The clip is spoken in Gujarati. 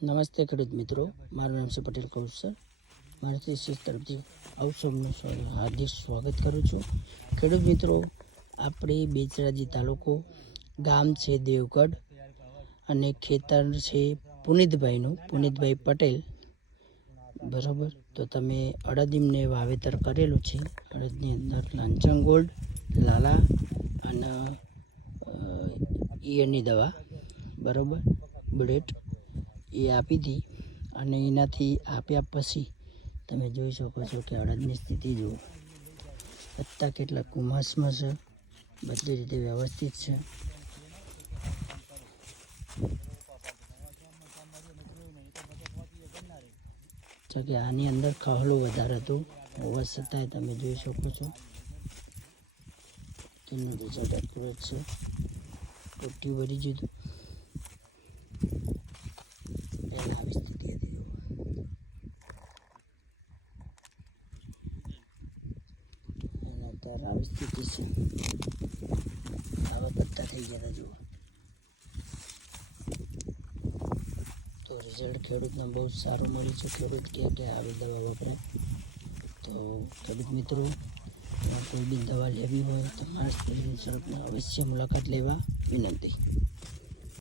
નમસ્તે ખેડૂત મિત્રો, મારું નામ છે પટેલ કૌશર. મારી કૃષિ તરફથી આપ સૌનું હાર્દિક સ્વાગત કરું છું. ખેડૂત મિત્રો, આપણે બેચરાજી તાલુકો, ગામ છે દેવગઢ અને ખેતર છે પુનિતભાઈ પટેલ. બરાબર, તો તમે અડદીમને વાવેતર કરેલું છે. અડદની અંદર લાંચંગ ગોલ્ડ, લાલા અને ઈયળની દવા, બરાબર, બુલેટ એ આપી હતી. અને એનાથી આપ્યા પછી તમે જોઈ શકો છો કે અડદની સ્થિતિ જુઓ, પત્તા કેટલા કુમાસમાં છે, બધી રીતે વ્યવસ્થિત છે. તો કે આની અંદર ખહલું વધારે હતું, હોવા છતાંય તમે જોઈ શકો છો તેનું રિઝલ્ટ એક્યુરેટ છે. ટોટી ભરી દીધું, પહેલાં આવી સ્થિતિ હતી. અને અત્યારે આવી સ્થિતિ છે, આવા પત્તા થઈ ગયા હતા જુઓ. તો રિઝલ્ટ ખેડૂતને બહુ સારું મળ્યું છે. ખેડૂત કે આવી દવા વપરાય. તો ખેડૂત મિત્રો, કોઈ બી દવા લેવી હોય તો મારા ઝડપને અવશ્ય મુલાકાત લેવા વિનંતી.